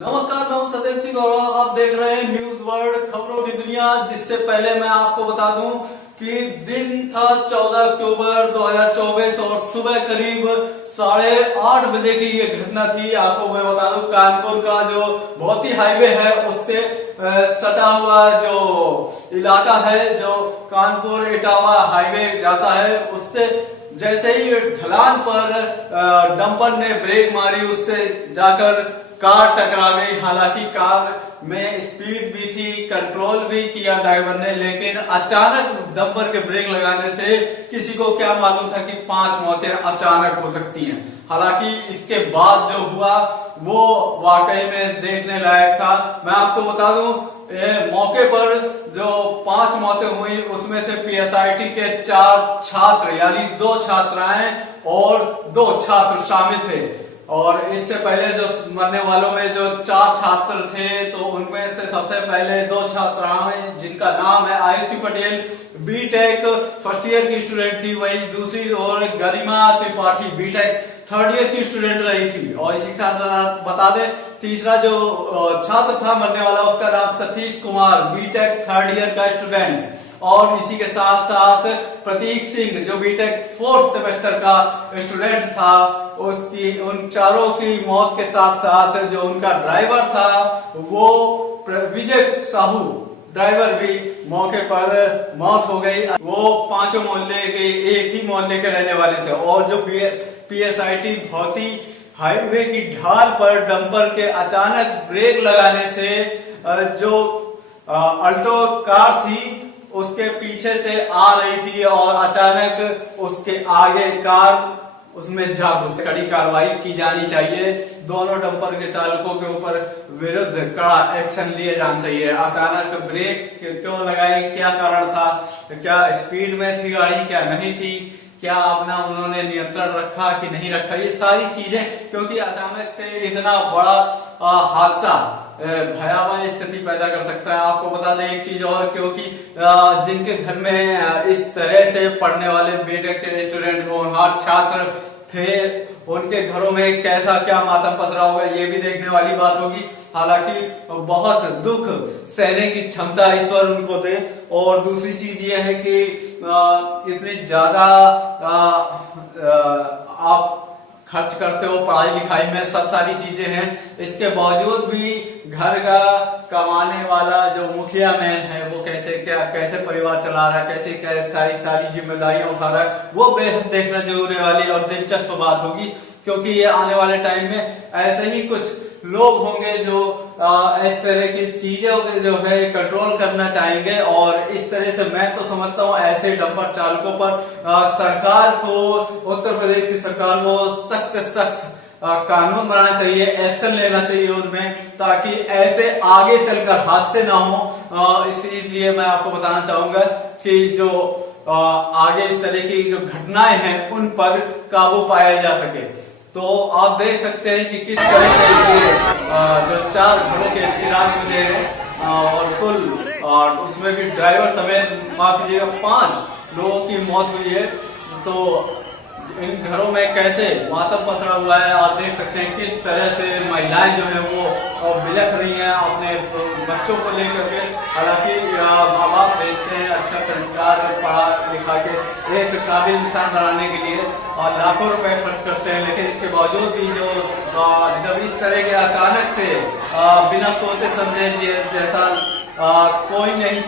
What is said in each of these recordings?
नमस्कार, मैं हूं सतेंद्र सिंह और आप देख रहे हैं न्यूज वर्ल्ड खबरों की दुनिया। जिससे पहले मैं आपको बता दूं कि दिन था 14 अक्टूबर 2024 और सुबह करीब 8:30 बजे की ये घटना थी। आपको मैं बता दूं कानपुर का जो भौती हाईवे है उससे सटा हुआ जो इलाका है, जो कानपुर इटावा हाईवे जाता है, उससे जैसे ही ढलान पर डंपर ने ब्रेक मारी, उससे जाकर कार टकरा गई। हालांकि कार में स्पीड भी थी, कंट्रोल भी किया ड्राइवर ने, लेकिन अचानक डंपर के ब्रेक लगाने से किसी को क्या मालूम था कि 5 मौतें अचानक हो सकती हैं। हालांकि इसके बाद जो हुआ वो वाकई में देखने लायक था। मैं आपको बता दूं मौके पर जो 5 मौतें हुई उसमें से पीएसआईटी के 4 छात्र यानी 2 छात्राएं और 2 छात्र शामिल थे। और इससे पहले जो मरने वालों में जो 4 छात्र थे तो उनमें से सबसे पहले 2 छात्राएं जिनका नाम है Ayushi Patel, BTech first year की स्टूडेंट थी। वही दूसरी ओर Garima Tripathi BTech 3rd year की स्टूडेंट रही थी। और इसी के साथ बता दें तीसरा जो छात्र था मरने वाला उसका नाम Satish Kumar, BTech 3rd year का स्टूडेंट। और इसी के साथ साथ प्रतीक सिंह जो बीटेक 4th सेमेस्टर का स्टूडेंट था, उसकी उन चारों की मौत के साथ साथ जो उनका ड्राइवर था वो विजय साहू ड्राइवर भी मौके पर मौत हो गई। वो 5 मोहल्ले के एक ही मोहल्ले के रहने वाले थे। और जो पीएसआईटी भौती हाईवे की ढाल पर डंपर के अचानक ब्रेक लगाने से जो अल्टो कार थी उसके पीछे से आ रही थी और अचानक उसके आगे कार उसमें जा घुसी। कड़ी कार्रवाई की जानी चाहिए। दोनों डंपर के चालकों के ऊपर विरुद्ध कड़ा एक्शन लिए जाना चाहिए। अचानक ब्रेक क्यों लगाई, क्या कारण था, क्या स्पीड में थी गाड़ी, क्या नहीं थी, क्या अपना उन्होंने नियंत्रण रखा कि नहीं रखा, ये सारी चीजें, क्योंकि अचानक से इतना बड़ा हादसा भयावह स्थिति पैदा कर सकता है। आपको बता दें एक चीज और, क्योंकि जिनके घर में इस तरह से पढ़ने वाले बीटेक के स्टूडेंट होनहार छात्र थे, उनके घरों में कैसा क्या मातम पसरा होगा ये भी देखने वाली बात होगी। हालांकि बहुत दुख सहने की क्षमता ईश्वर उनको दे। और दूसरी चीज ये है कि इतनी ज्यादा आप खर्च करते हो पढ़ाई लिखाई में, सब सारी चीजें हैं, इसके बावजूद भी घर का कमाने वाला जो मुखिया मैन है वो कैसे परिवार चला रहा है, कैसे सारी जिम्मेदारियां उठा रहा है, वो बेहद देखना जरूरी वाली और दिलचस्प बात होगी। क्योंकि ये आने वाले टाइम में ऐसे ही कुछ लोग होंगे जो इस तरह की चीजों जो है कंट्रोल करना चाहेंगे। और इस तरह से मैं तो समझता हूँ ऐसे डंपर चालकों पर सरकार को, उत्तर प्रदेश की सरकार को सख्त से सख्त कानून बनाना चाहिए, एक्शन लेना चाहिए उनमें, ताकि ऐसे आगे चलकर हादसे ना हो। इसलिए मैं आपको बताना चाहूंगा कि जो आगे इस तरह की जो घटनाएं हैं उन पर काबू पाया जा सके। तो आप देख सकते हैं कि किस तरह से ये जो 4 घरों के चिराग बुझे हैं और कुल और उसमें भी ड्राइवर समेत माफ कीजिएगा 5 लोगों की मौत हुई है। तो इन घरों में कैसे मातम पसरा हुआ है आप देख सकते हैं। किस तरह से महिलाएं जो है वो बिलख रही हैं अपने बच्चों को लेकर के। हालांकि माँ बाप भेजते हैं अच्छा संस्कार पढ़ा लिखा के एक काबिल इंसान बनाने के लिए और लाखों रुपए खर्च करते हैं, लेकिन इसके बावजूद भी जो जब इस तरह के अचानक से बिना सोचे समझे जैसा कोई नहीं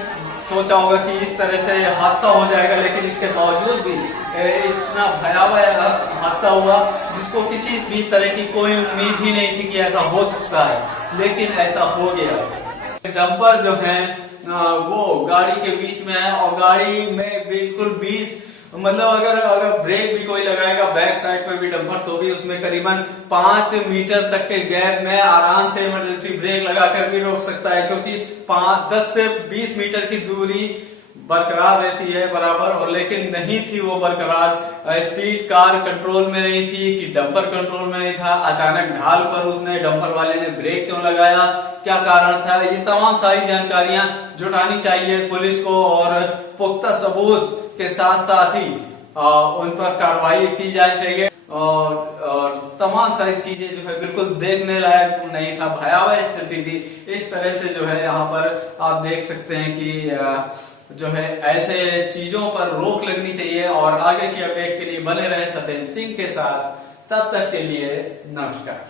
सोचा होगा कि इस तरह से हादसा हो जाएगा, लेकिन इसके बावजूद भी इतना भयावह हादसा हुआ जिसको किसी भी तरह की कोई उम्मीद ही नहीं थी कि ऐसा हो सकता है, लेकिन ऐसा हो गया। डंपर जो है वो गाड़ी के बीच में है और गाड़ी में बिल्कुल 20 मतलब अगर ब्रेक भी कोई लगाएगा बैक साइड पर भी डंपर तो भी उसमें करीबन 5 मीटर तक के गैप में आराम से इमरजेंसी ब्रेक लगाकर भी रोक सकता है। क्योंकि 10 से 20 मीटर की दूरी बरकरार रहती है बराबर, और लेकिन नहीं थी वो बरकरार। स्पीड कार कंट्रोल में नहीं थी कि डंपर कंट्रोल में नहीं था। अचानक ढाल पर उसने डंपर वाले ने ब्रेक क्यों लगाया, क्या कारण था, ये तमाम सारी जानकारियां जुटानी चाहिए पुलिस को और पुख्ता सबूत के साथ साथ ही उन पर कार्रवाई की जानी चाहिए। और तमाम सारी चीजें जो है बिल्कुल देखने लायक नहीं था, भयावह स्थिति थी। इस तरह से जो है यहाँ पर आप देख सकते हैं कि जो है ऐसे चीजों पर रोक लगनी चाहिए। और आगे की अपडेट के लिए बने रहे सत्येंद्र सिंह के साथ। तब तक के लिए नमस्कार।